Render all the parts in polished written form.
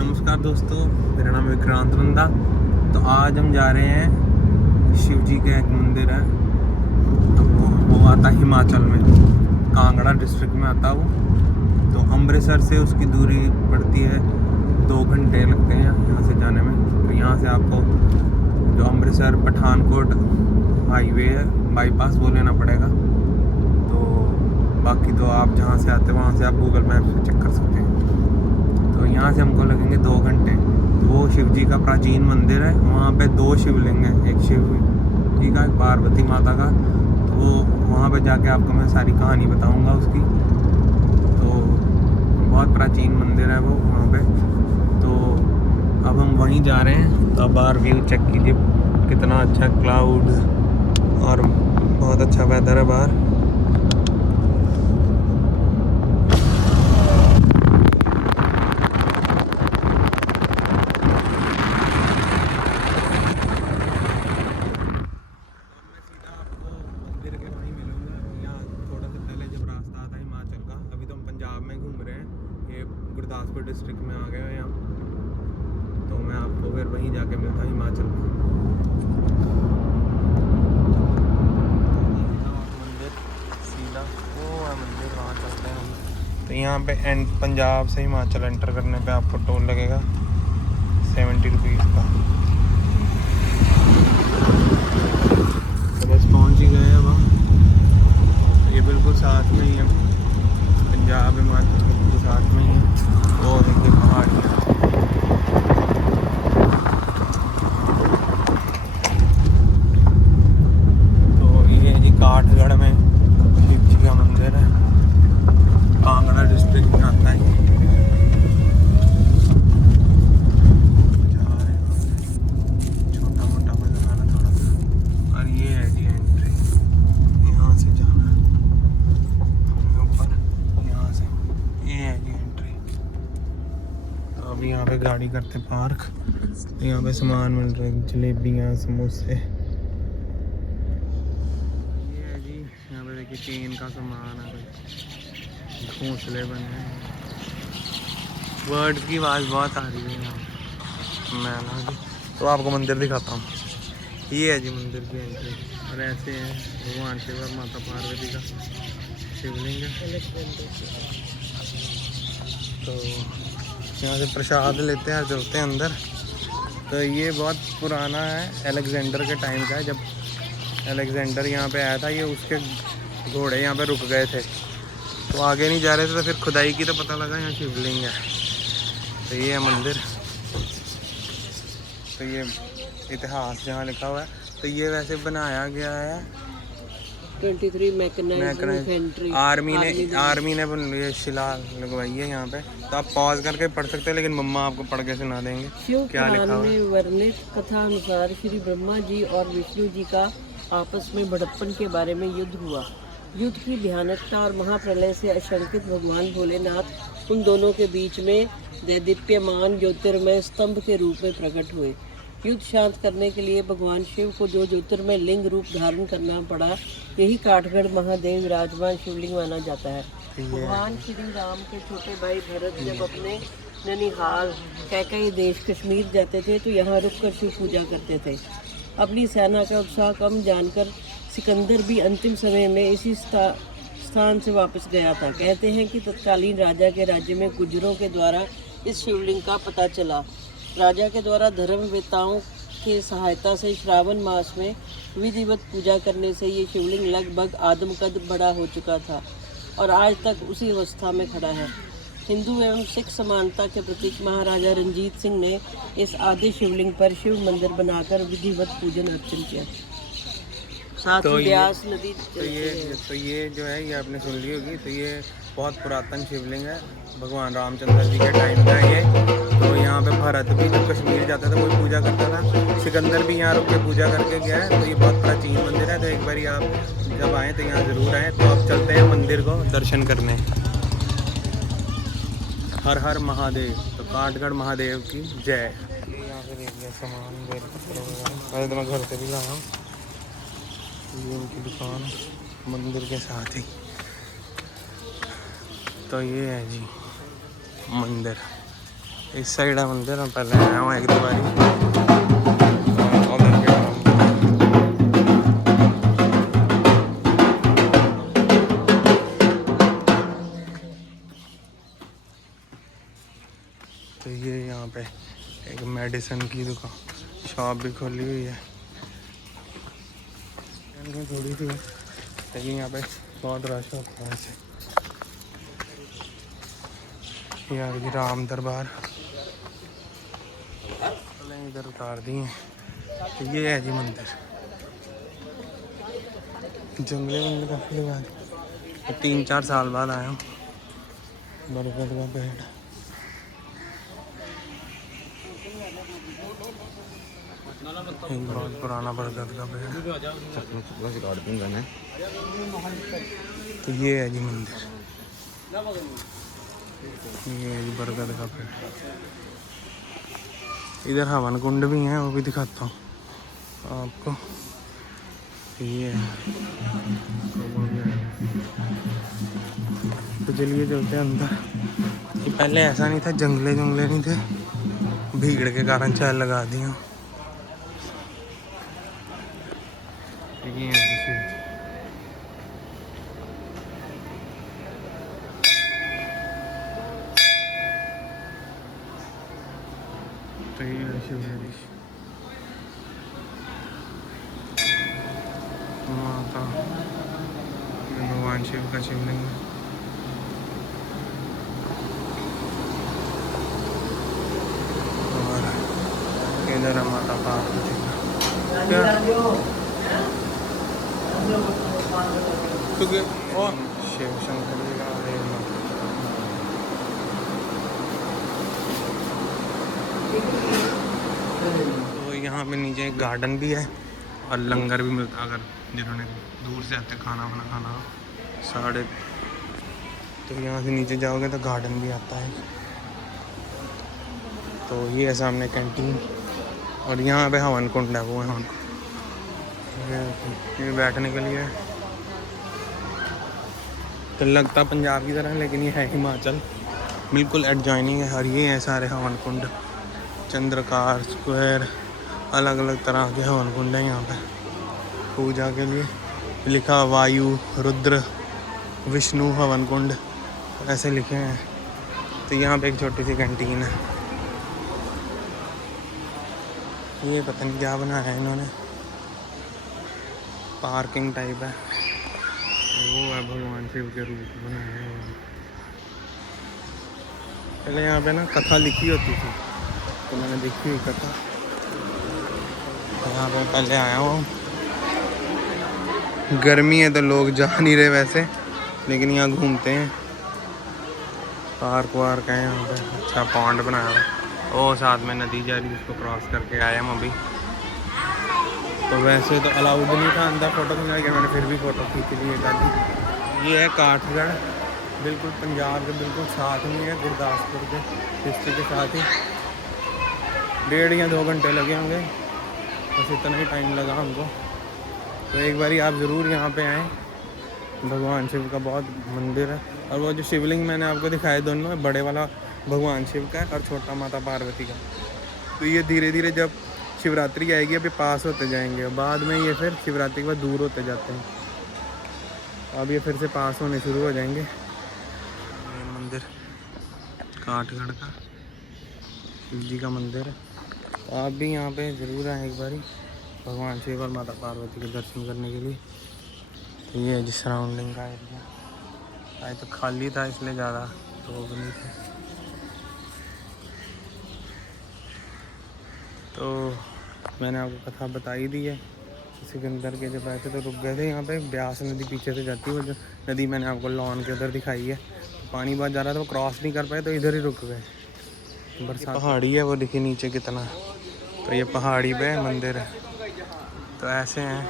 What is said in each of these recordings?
नमस्कार दोस्तों, मेरा नाम विक्रांत नंदा। तो आज हम जा रहे हैं, शिव जी का एक मंदिर है। तो वो आता है हिमाचल में, कांगड़ा डिस्ट्रिक्ट में आता वो। तो अमृतसर से उसकी दूरी पड़ती है 2 घंटे लगते हैं यहाँ से जाने में। तो यहाँ से आपको जो अमृतसर पठानकोट हाईवे है, बाईपास वो लेना पड़ेगा। तो बाकी तो आप जहाँ से आते हैं वहाँ से आप गूगल मैप से चेक कर सकते हैं। तो यहाँ से हमको लगेंगे 2 घंटे। तो वो शिव जी का प्राचीन मंदिर है, वहाँ पे 2 शिवलिंग हैं, एक शिव जी का, एक पार्वती माता का। तो वो वहाँ पे जाके आपको मैं सारी कहानी बताऊँगा उसकी। तो बहुत प्राचीन मंदिर है वो वहाँ पे। तो अब हम वहीं जा रहे हैं। तो अब बाहर व्यू चेक कीजिए, कितना अच्छा क्लाउड्स और बहुत अच्छा वेदर है बाहर। गुरदासपुर डिस्ट्रिक्ट में आ गए हैं यहाँ। तो मैं आपको फिर वहीं जाके मिलता हिमाचल में। मंदिर सीधा वो है मंदिर, वहाँ चलते हैं हम। तो यहाँ पे पंजाब से हिमाचल एंटर करने पे आपको टोल लगेगा 70 रुपीज़ का। तो बस पहुँच ही गए हैं वहाँ। ये बिल्कुल साथ में ही है, पंजाब हिमाचल बिल्कुल साथ में ही है। और देखिए पहाड़ियाँ। तो ये जी काठगढ़ में शिव जी का मंदिर है, कांगड़ा डिस्ट्रिक्ट में आता है। छोटा मोटा बाजार है थोड़ा सा। और ये है जी एंट्री, यहाँ से जाना है ऊपर, यहाँ से ये है जी एंट्री। तो अभी यहाँ पे गाड़ी करते पार्क। यहाँ पे सामान मिल रहा है, जलेबियाँ, समोसे। ये है जी, यहाँ पे देखिए टीन का सामान है, घोंसले बने हैं। बर्ड की आवाज़ बहुत आ रही है यहाँ। मैं ना तो आपको मंदिर दिखाता हूँ। ये है जी मंदिर की एंट्री। और ऐसे है भगवान शिव और माता पार्वती का शिवलिंग है। तो यहाँ से प्रसाद लेते हैं, चलते हैं अंदर। तो ये बहुत पुराना है, अलेक्जेंडर के टाइम का है। जब अलेक्जेंडर यहाँ पे आया था, ये उसके घोड़े यहाँ पे रुक गए थे, तो आगे नहीं जा रहे थे। तो फिर खुदाई की तो पता लगा यहाँ शिवलिंग है। तो ये है मंदिर। तो ये इतिहास जहाँ लिखा हुआ है, तो ये वैसे बनाया गया है 23 मैकेनाइज्ड आर्मी ने ये शिला लगवाई है यहाँ पे। तो आप पॉज करके पढ़ सकते हैं, लेकिन मम्मा आपको पढ़ के सुना देंगे क्या लिखा हुआ है। वर्णित कथा अनुसार श्री ब्रह्मा जी और विष्णु जी का आपस में बड़प्पन के बारे में युद्ध हुआ। युद्ध की भयानकता और महाप्रलय से आशंकित भगवान भोलेनाथ उन दोनों के बीच में दैदीप्यमान ज्योतिर्मय स्तंभ के रूप में प्रकट हुए। युद्ध शांत करने के लिए भगवान शिव को जो ज्योतिर्मय लिंग रूप धारण करना पड़ा, यही काठगढ़ महादेव विराजमान शिवलिंग माना जाता है। भगवान श्री राम के छोटे भाई भरत जब अपने ननिहाल कैकई देश कश्मीर जाते थे, तो यहाँ रुककर शिव पूजा करते थे। अपनी सेना का उत्साह कम जानकर सिकंदर भी अंतिम समय में इसी स्थान से वापस गया था। कहते हैं कि तत्कालीन राजा के राज्य में गुज्जरों के द्वारा इस शिवलिंग का पता चला। राजा के द्वारा धर्मवेताओं की सहायता से श्रावण मास में विधिवत पूजा करने से ये शिवलिंग लगभग आदमकद बड़ा हो चुका था और आज तक उसी अवस्था में खड़ा है। हिंदू एवं सिख समानता के प्रतीक महाराजा रंजीत सिंह ने इस आदि शिवलिंग पर शिव मंदिर बनाकर विधिवत पूजन अर्चन किया। साथ ही ब्यास नदी तो ये जो है, ये आपने सुन ली होगी। तो ये बहुत पुरातन शिवलिंग है, भगवान रामचंद्र जी के टाइम का है ये। तो यहाँ पे भरत भी जब कश्मीर जाता था, कोई पूजा करता था। सिकंदर भी यहाँ रुक के पूजा करके गया है। तो ये बहुत प्राचीन मंदिर है। तो एक बार आप जब आएँ तो यहाँ ज़रूर आएँ। तो आप चलते हैं मंदिर को दर्शन करने। हर हर महादेव। तो काठगढ़ महादेव की जय। यहाँ से देख लिया सामान, वैसे तो मैं घर से भी लाया हूँ। ये उनकी दुकान मंदिर के साथ ही। तो ये है जी मंदिर। इस साइड है मंदिर, मैं पहले आया हूँ एक दो बारी। उधर गया हूँ। तो ये यहाँ पे एक मेडिसिन की दुकान शॉप भी खोली हुई है, थोड़ी सी है, लेकिन यहाँ पे बहुत रश होता है ऐसे। यार की राम दरबार इधर उतार दिए। तो ये है जी मंदिर, जंगले वंगले काफी बाद 3-4 साल बाद आया हूँ। बरगद का पेड़, एक बहुत पुराना बरगद का पेड़। तो ये है जी मंदिर, ये है जी बरगद का पेड़। इधर हवन कुंड भी है, वो भी दिखाता हूँ आपको। ये है, तो चलिए चलते हैं अंदर। ये पहले ऐसा नहीं था, जंगले नहीं थे, भीड़ के कारण चाय लगा दी हूँ। तो ये शिवलिंग माता, भगवान शिव का शिवलिंग है। और इधर है माता पार्वती का। क्या शिव शंकर जी का तो यहाँ पे नीचे एक गार्डन भी है और लंगर भी मिलता, अगर जिन्होंने दूर से आते खाना खाना हो। तो यहाँ से नीचे जाओगे तो गार्डन भी आता है। तो ये है सामने कैंटीन, और यहाँ पे हवन कुंड है, वो है हवन ये बैठने के लिए। तो लगता पंजाब की तरह, लेकिन ये है हिमाचल, बिल्कुल एडजॉइनिंग है। और ये है सारे हवन कुंड, चंद्रकार स्क्वायर, अलग अलग तरह के हवन कुंड हैं यहाँ पे पूजा के लिए। लिखा वायु, रुद्र, विष्णु हवन कुंड ऐसे लिखे हैं। तो यहाँ पे एक छोटी सी कैंटीन है, ये पता नहीं क्या बनाया है इन्होंने, पार्किंग टाइप है। वो है भगवान शिव के रूप बनाए हैं। पहले यहाँ पे ना कथा लिखी होती थी, तो मैंने देखी हुई कथा। यहाँ पे पहले आया हूँ, गर्मी है तो लोग जा नहीं रहे वैसे, लेकिन यहाँ घूमते हैं। पार्क वार्क है यहाँ पे, अच्छा पॉन्ड बनाया हुआ, और साथ में नदी जा रही है, उसको क्रॉस करके आए हम अभी। तो वैसे तो अलाउड नहीं था अंदर फ़ोटो खींचने के, मैंने फिर भी फ़ोटो खींच ली एक आधी। ये है काठगढ़, बिल्कुल पंजाब के बिल्कुल साथ में है, गुरदासपुर के डिस्ट्रिक्ट के साथ ही। 1.5 या 2 घंटे लगे होंगे, बस इतना ही टाइम लगा हमको। तो एक बारी आप ज़रूर यहाँ पे आएँ, भगवान शिव का बहुत मंदिर है। और वो जो शिवलिंग मैंने आपको दिखाए दोनों, बड़े वाला भगवान शिव का है और छोटा माता पार्वती का। तो ये धीरे धीरे जब शिवरात्रि आएगी अभी पास होते जाएंगे, बाद में ये फिर शिवरात्रि के बाद दूर होते जाते हैं। अब ये फिर से पास होने शुरू हो जाएंगे। ये मंदिर काठगढ़ का शिव जी का मंदिर है। तो आप भी यहाँ पे ज़रूर आएँ एक बारी, भगवान शिव और माता पार्वती के दर्शन करने के लिए। तो ये है जिस सराउंडिंग का एरिया, आज तो खाली था इसलिए ज़्यादा लोग नहीं थे। तो मैंने आपको कथा बता ही दी है। सिकंदर के जब आए थे तो रुक गए थे यहाँ पे, ब्यास नदी पीछे से जाती है, वो जो नदी मैंने आपको लॉन के उधर दिखाई है, पानी बहुत जा रहा था, वो क्रॉस नहीं कर पाए तो इधर ही रुक गए। बरसात पहाड़ी है वो देखिए नीचे कितना, तो ये पहाड़ी पे मंदिर है। तो ऐसे हैं,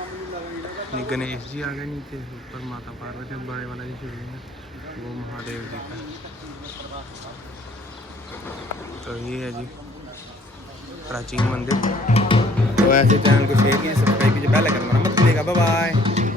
ये गणेश जी आ गए नीचे, ऊपर माता पार्वती, बड़े वाला जो शिवलिंग है वो महादेव जी का। तो ये है जी प्राचीन मंदिर। तो ऐसे चैनल को शेयर कीजिए, सब्सक्राइब कीजिए, बेल आइकन दबाना मत भूलिएगा। Bye bye.